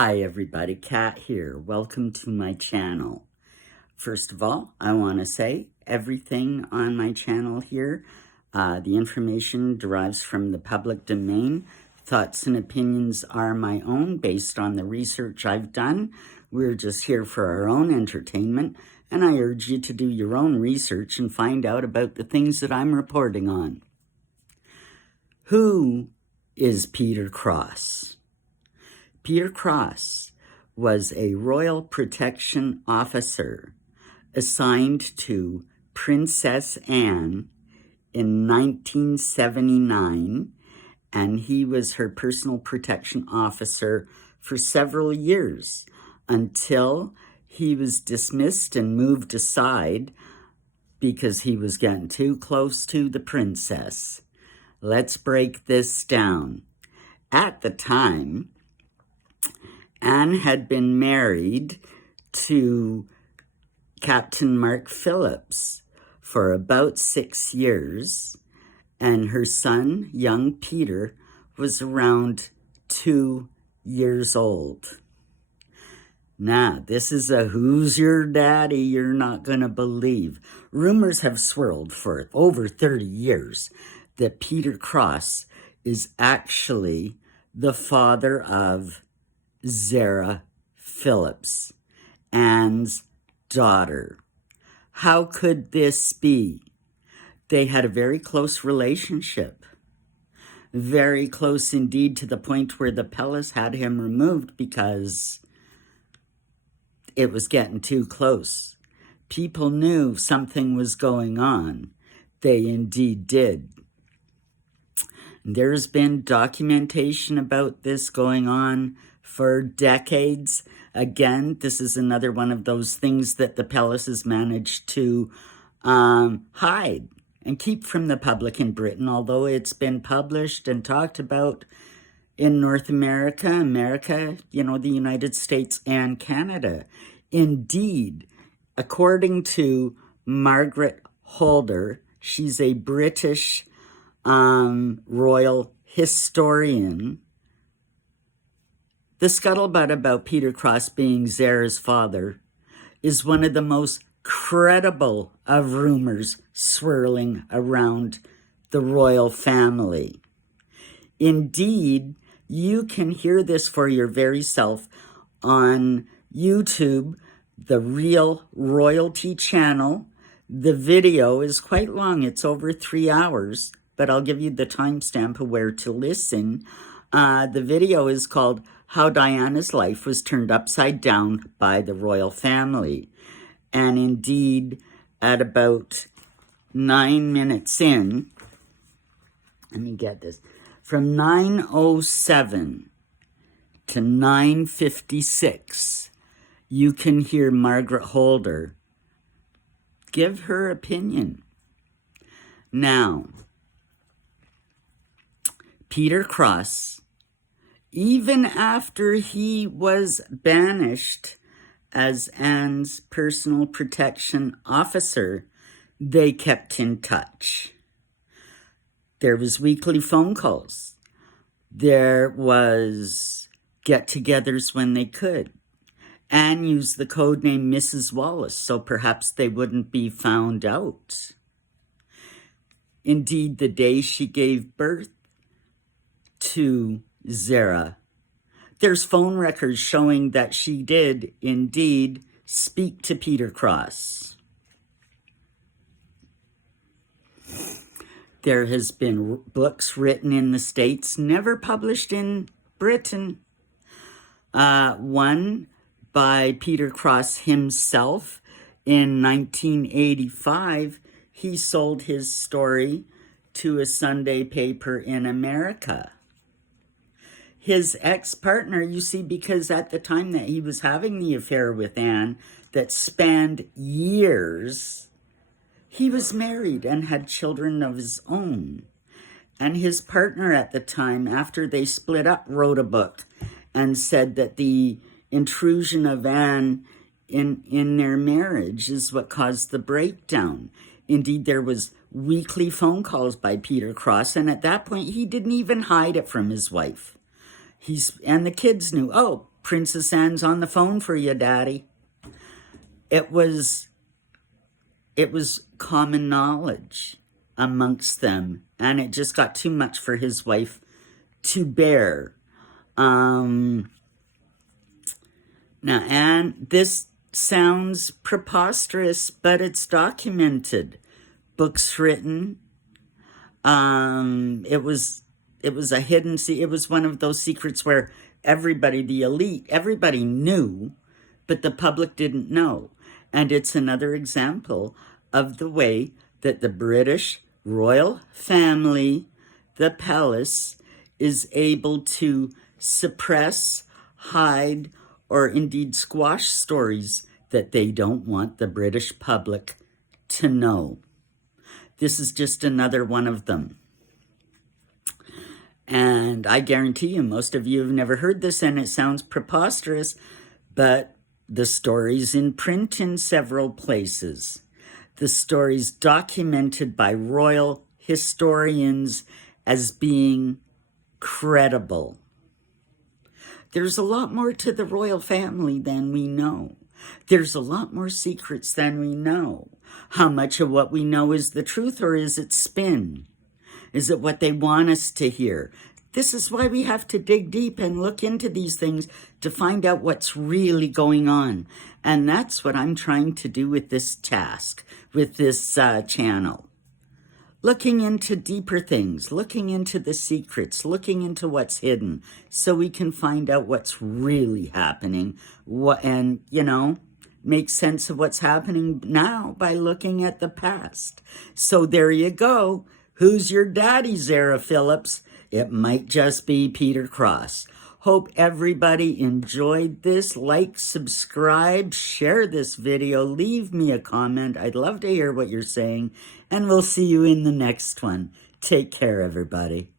Hi everybody, Kat here. Welcome to my channel. First of all, I want to say everything on my channel here, the information derives from the public domain. Thoughts and opinions are my own based on the research I've done. We're just here for our own entertainment, and I urge you to do your own research and find out about the things that I'm reporting on. Who is Peter Cross? Peter Cross was a royal protection officer assigned to Princess Anne in 1979, and he was her personal protection officer for several years until he was dismissed and moved aside because he was getting too close to the princess. Let's break this down. At the time, Anne had been married to Captain Mark Phillips for about 6 years, and her son, young Peter, was around 2 years old. Now, this is a who's your daddy you're not going to believe. Rumors have swirled for over 30 years that Peter Cross is actually the father of Zara Phillips, Anne's daughter. How could this be? They had a very close relationship. Very close indeed, to the point where the Pellis had him removed because it was getting too close. People knew something was going on. They indeed did. There's been documentation about this going on for decades. Again, this is another one of those things that the Pellis has managed to hide and keep from the public in Britain, although it's been published and talked about in North America, the United States and Canada. Indeed, according to Margaret Holder, she's a British royal historian, the scuttlebutt about Peter Cross being Zara's father is one of the most credible of rumors swirling around the royal family. Indeed, you can hear this for your very self on YouTube, the Real Royalty channel. The video is quite long. It's over 3 hours, but I'll give you the timestamp of where to listen. The video is called How Diana's Life Was Turned Upside Down by the Royal Family. And indeed, at about 9 minutes in, let me get this, from 9:07 to 9:56, you can hear Margaret Holder give her opinion. Now, Peter Cross, even after he was banished as Anne's personal protection officer, they kept in touch. There was weekly phone calls. There was get-togethers when they could. Anne used the code name Mrs. Wallace, so perhaps they wouldn't be found out. Indeed, the day she gave birth to Zara, there's phone records showing that she did indeed speak to Peter Cross. There has been books written in the States, never published in Britain. One by Peter Cross himself in 1985. He sold his story to a Sunday paper in America. His ex-partner, you see, because at the time that he was having the affair with Anne that spanned years, he was married and had children of his own. And his partner at the time, after they split up, wrote a book and said that the intrusion of Anne in their marriage is what caused the breakdown. Indeed, there was weekly phone calls by Peter Cross, and at that point, he didn't even hide it from his wife. And the kids knew, oh, Princess Anne's on the phone for you, Daddy. It was common knowledge amongst them, and it just got too much for his wife to bear. Now, Anne, this sounds preposterous, but it's documented. Books written. It was a hidden it was one of those secrets where everybody, the elite, everybody knew, but the public didn't know. And it's another example of the way that the British royal family, the palace, is able to suppress, hide, or indeed squash stories that they don't want the British public to know. This is just another one of them. And I guarantee you, most of you have never heard this, and it sounds preposterous, but the story's in print in several places. The story's documented by royal historians as being credible. There's a lot more to the royal family than we know. There's a lot more secrets than we know. How much of what we know is the truth, or is it spin? Is it what they want us to hear? This is why we have to dig deep and look into these things to find out what's really going on. And that's what I'm trying to do with this task, with this channel. Looking into deeper things, looking into the secrets, looking into what's hidden, so we can find out what's really happening, and, make sense of what's happening now by looking at the past. So there you go. Who's your daddy, Zara Phillips? It might just be Peter Cross. Hope everybody enjoyed this. Like, subscribe, share this video, leave me a comment. I'd love to hear what you're saying, and we'll see you in the next one. Take care, everybody.